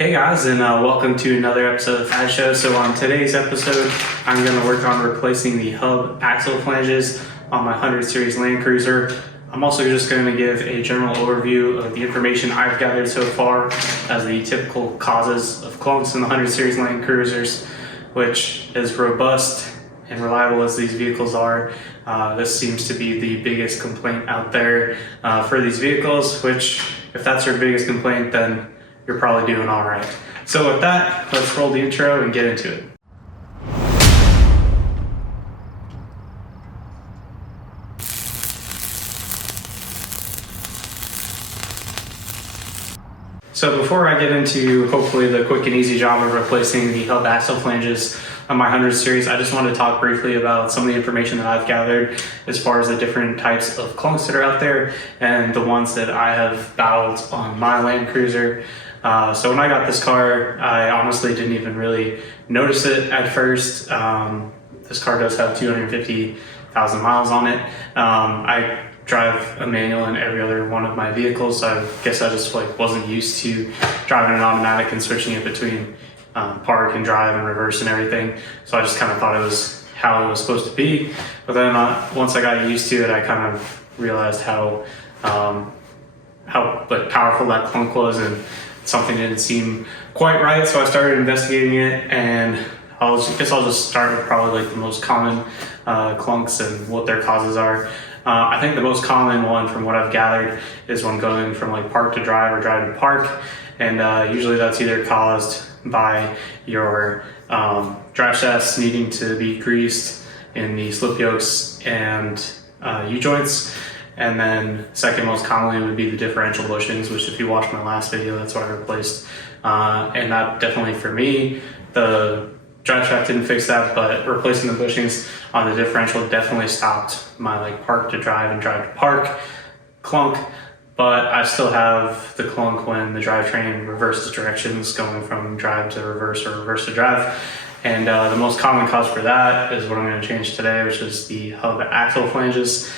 Hey guys, and welcome to another episode of TheFadShow. So on today's episode, I'm going to work on replacing the hub axle flanges on my 100 Series Land Cruiser. I'm also just going to give a general overview of the information I've gathered so far as the typical causes of clunks in the 100 Series Land Cruisers, which is robust and reliable as these vehicles are. This seems to be the biggest complaint out there for these vehicles, which if that's your biggest complaint, then you're probably doing all right. So with that, let's roll the intro and get into it. So before I get into hopefully the quick and easy job of replacing the hub axle flanges on my 100 series, I just want to talk briefly about some of the information that I've gathered as far as the different types of clunks that are out there and the ones that I have battled on my Land Cruiser. So when I got this car, I honestly didn't even really notice it at first. This car does have 250,000 miles on it. I drive a manual in every other one of my vehicles, so I guess I just wasn't used to driving an automatic and switching it between park and drive and reverse and everything. So I just kind of thought it was how it was supposed to be. But then once I got used to it, I kind of realized how powerful that clunk was, and something didn't seem quite right. So I started investigating it, and I guess I'll just start with probably the most common clunks and what their causes are. I think the most common one from what I've gathered is when going from park to drive or drive to park, and usually that's either caused by your drive shafts needing to be greased in the slip yokes and U-joints. And then second most commonly would be the differential bushings, which if you watched my last video, that's what I replaced. And that definitely, for me, the drive shaft didn't fix that, but replacing the bushings on the differential definitely stopped my park to drive and drive to park clunk. But I still have the clunk when the drivetrain reverses directions, going from drive to reverse or reverse to drive. And the most common cause for that is what I'm going to change today, which is the hub axle flanges.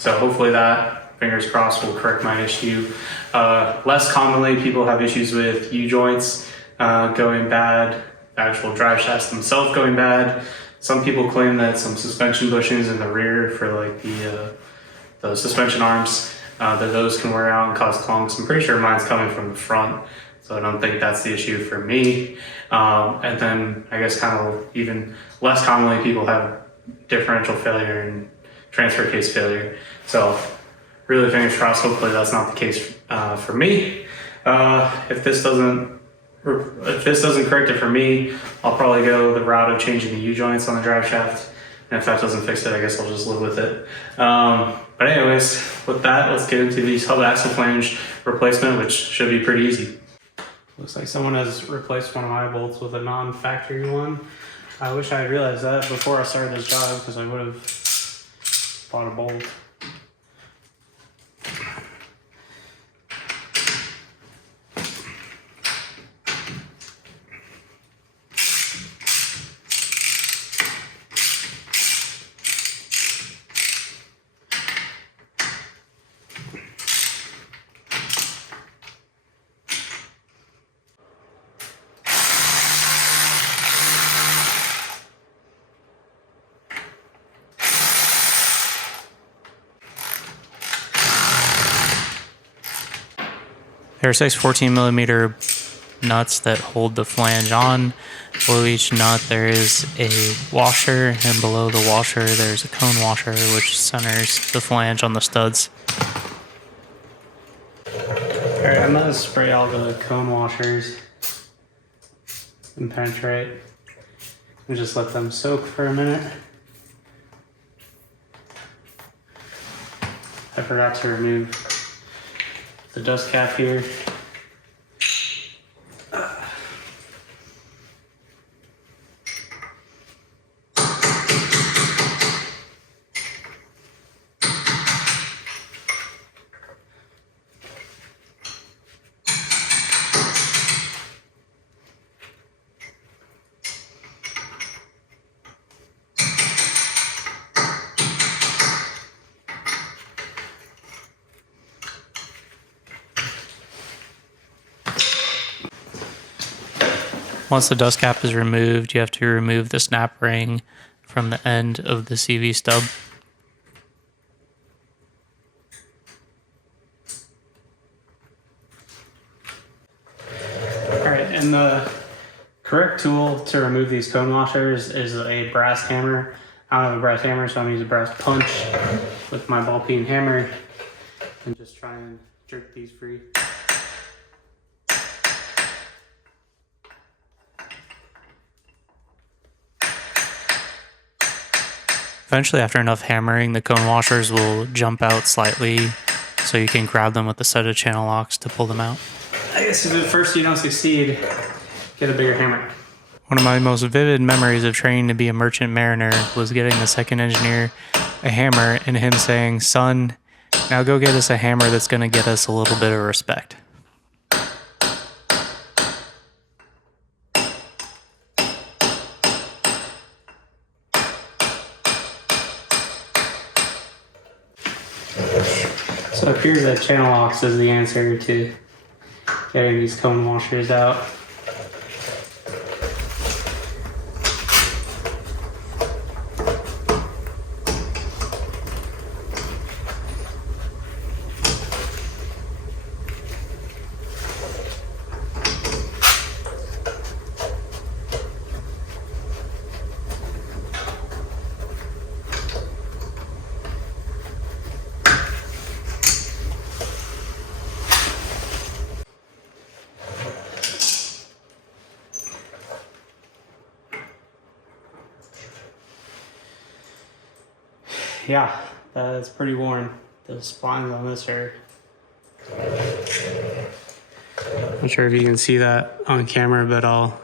So hopefully that, fingers crossed, will correct my issue. Less commonly, people have issues with U-joints going bad, the actual drive shafts themselves going bad. Some people claim that some suspension bushings in the rear for the suspension arms, that those can wear out and cause clunks. I'm pretty sure mine's coming from the front, so I don't think that's the issue for me. And then I guess kind of even less commonly, people have differential failure and transfer case failure. So really, fingers crossed, hopefully that's not the case for me. If this doesn't correct it for me, I'll probably go the route of changing the U-joints on the drive shaft. And if that doesn't fix it, I guess I'll just live with it. But anyways, with that, let's get into the hub axle flange replacement, which should be pretty easy. Looks like someone has replaced one of my bolts with a non-factory one. I wish I had realized that before I started this job, because I would have bought a bolt. There are 6 14mm nuts that hold the flange on. Below each nut there is a washer, and below the washer there's a cone washer which centers the flange on the studs. Alright, I'm going to spray all the cone washers and penetrate and just let them soak for a minute. I forgot to remove the dust cap here. Once the dust cap is removed, you have to remove the snap ring from the end of the CV stub. Alright, and the correct tool to remove these cone washers is a brass hammer. I don't have a brass hammer, so I'm using a brass punch with my ball peen hammer and just try and jerk these free. Eventually, after enough hammering, the cone washers will jump out slightly, so you can grab them with a set of channel locks to pull them out. I guess if at first you don't succeed, get a bigger hammer. One of my most vivid memories of training to be a merchant mariner was getting the second engineer a hammer and him saying, "Son, now go get us a hammer that's going to get us a little bit of respect." So it appears that channel locks is the answer to getting these cone washers out. Yeah, that's pretty worn. The splines on this are... Not sure if you can see that on camera, but I'll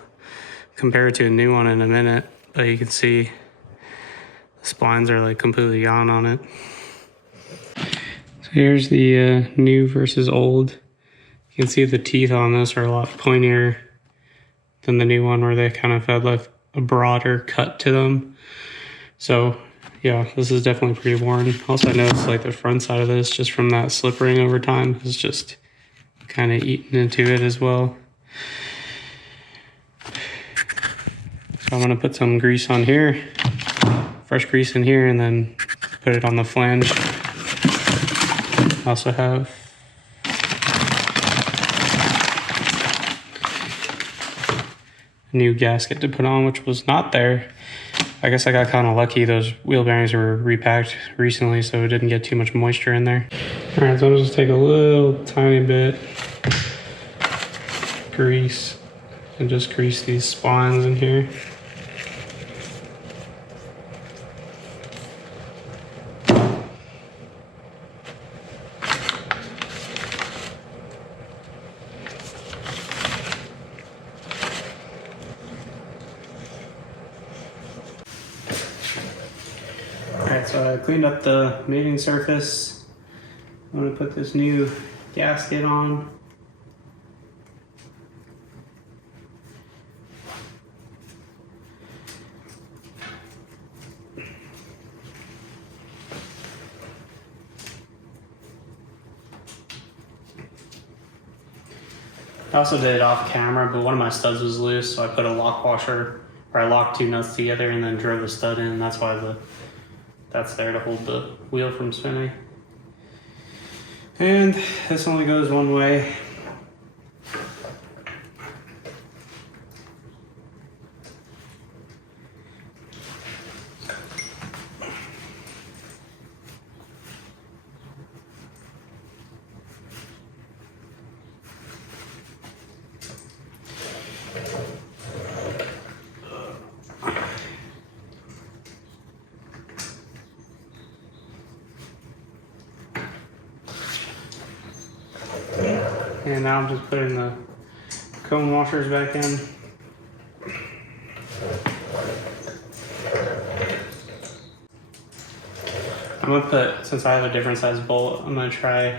compare it to a new one in a minute. But you can see the splines are like completely gone on it. So here's the new versus old. You can see the teeth on this are a lot pointier than the new one, where they kind of had like a broader cut to them. So yeah, this is definitely pretty worn. Also, I noticed like the front side of this, just from that slip ring over time, is just kind of eaten into it as well. So I'm gonna put some grease on here, fresh grease in here, and then put it on the flange. I also have a new gasket to put on, which was not there. I guess I got kind of lucky. Those wheel bearings were repacked recently, so it didn't get too much moisture in there. All right, so I'll just take a little tiny bit grease and just grease these splines in here. Alright, so I cleaned up the mating surface. I'm going to put this new gasket on. I also did it off camera, but one of my studs was loose, so I put a lock washer, or I locked two nuts together and then drove the stud in, and that's why that's there to hold the wheel from spinning. And this only goes one way. And now I'm just putting the cone washers back in. I'm gonna put, since I have a different size bolt, I'm gonna try,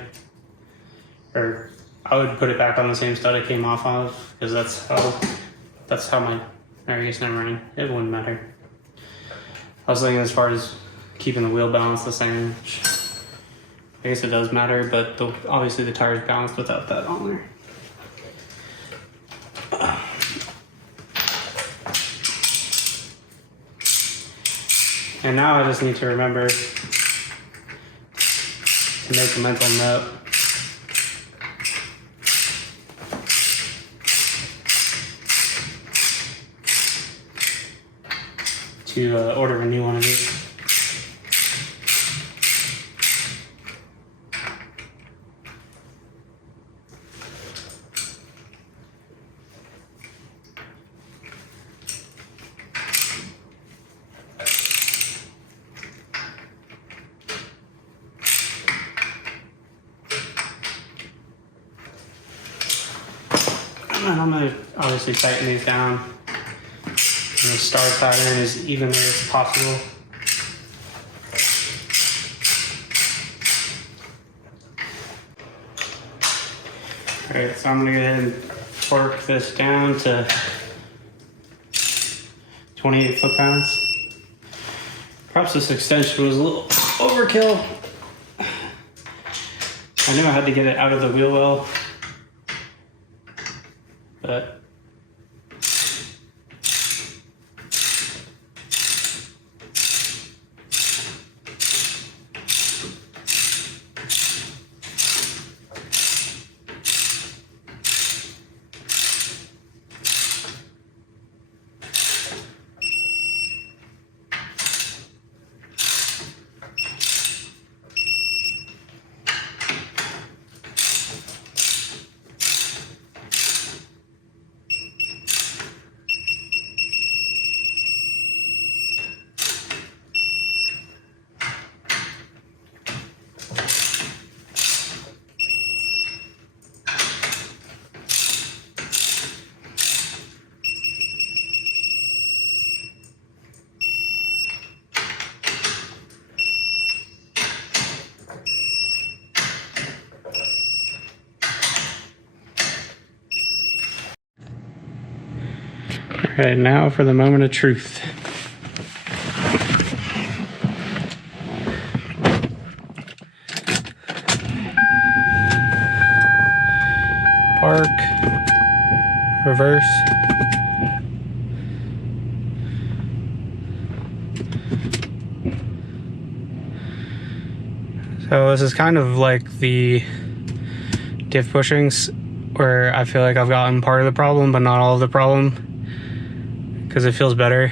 or I would put it back on the same stud it came off of, because that's how my, I guess never mind, it wouldn't matter. I was thinking as far as keeping the wheel balance the same, which I guess it does matter, but obviously the tire's balanced without that on there. And now I just need to remember to make a mental note to order a new one of these. And I'm going to obviously tighten these down. And the star pattern as evenly as possible. Alright, so I'm going to go ahead and torque this down to 28 foot-pounds. Perhaps this extension was a little overkill. I knew I had to get it out of the wheel well, but alright, now for the moment of truth. Park, reverse. So this is kind of like the diff bushings where I feel like I've gotten part of the problem but not all of the problem, because it feels better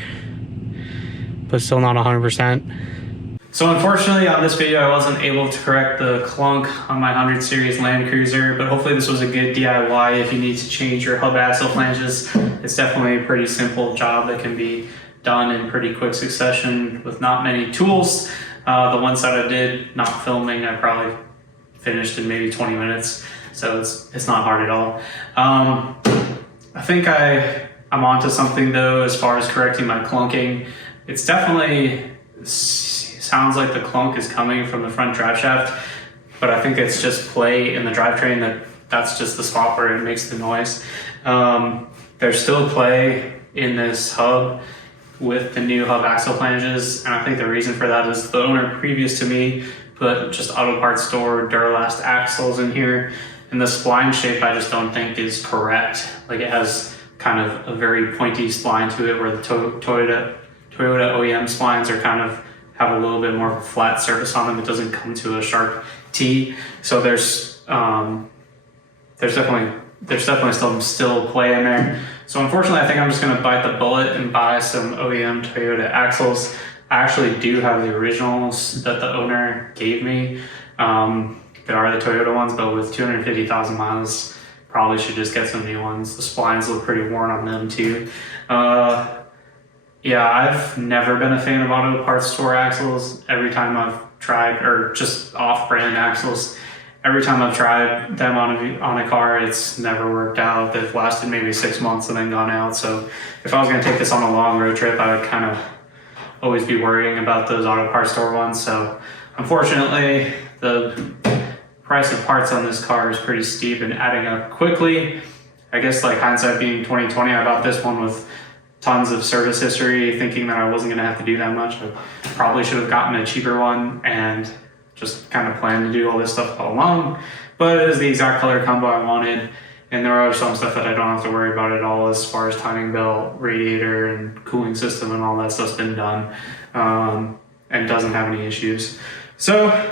but still not 100%. So unfortunately on this video I wasn't able to correct the clunk on my 100 series Land Cruiser, but hopefully this was a good DIY if you need to change your hub axle flanges. It's definitely a pretty simple job that can be done in pretty quick succession with not many tools. The ones that I did not filming I probably finished in maybe 20 minutes, so it's not hard at all. I think I'm onto something though as far as correcting my clunking. It's definitely sounds like the clunk is coming from the front drive shaft, but I think it's just play in the drivetrain that's just the spot where it makes the noise. There's still play in this hub with the new hub axle flanges, and I think the reason for that is the owner previous to me put just auto parts store Duralast axles in here, and the spline shape I just don't think is correct. Like it has kind of a very pointy spline to it, where the Toyota OEM splines are kind of have a little bit more flat surface on them. It doesn't come to a sharp T. So there's definitely still play in there. So unfortunately, I think I'm just gonna bite the bullet and buy some OEM Toyota axles. I actually do have the originals that the owner gave me. There are the Toyota ones, but with 250,000 miles, probably should just get some new ones. The splines look pretty worn on them too. Yeah, I've never been a fan of auto parts store axles. Every time I've tried, or just off-brand axles, every time I've tried them on a car, it's never worked out. They've lasted maybe 6 months and then gone out. So if I was gonna take this on a long road trip, I would kind of always be worrying about those auto parts store ones. So unfortunately, the price of parts on this car is pretty steep and adding up quickly. I guess like hindsight being 2020, I bought this one with tons of service history, thinking that I wasn't gonna have to do that much. I probably should have gotten a cheaper one and just kind of planned to do all this stuff all along, but it is the exact color combo I wanted. And there are some stuff that I don't have to worry about at all as far as timing belt, radiator, and cooling system and all that stuff's been done. and doesn't have any issues. So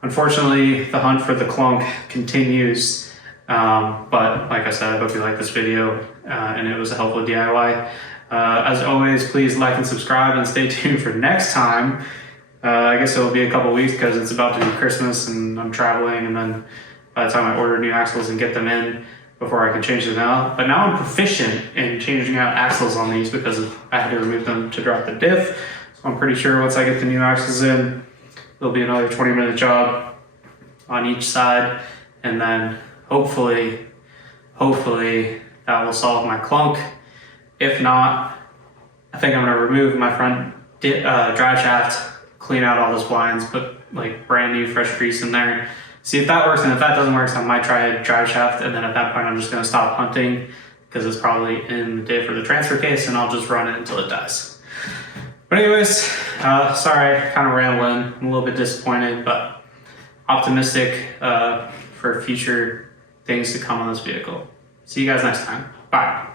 unfortunately, the hunt for the Clunk continues. But like I said, I hope you liked this video and it was a helpful DIY. As always, please like and subscribe and stay tuned for next time. I guess it'll be a couple weeks because it's about to be Christmas and I'm traveling, and then by the time I order new axles and get them in before I can change them out. But now I'm proficient in changing out axles on these because I had to remove them to drop the diff. So I'm pretty sure once I get the new axles in, there'll be another 20-minute job on each side, and then hopefully that will solve my Clunk. If not, I think I'm gonna remove my front drive shaft, clean out all those blinds, put like brand new fresh grease in there, see if that works, and if that doesn't work, I might try a drive shaft, and then at that point I'm just gonna stop hunting because it's probably in the diff or the transfer case, and I'll just run it until it dies. But anyways, sorry, kind of rambling, I'm a little bit disappointed, but optimistic for future things to come on this vehicle. See you guys next time. Bye.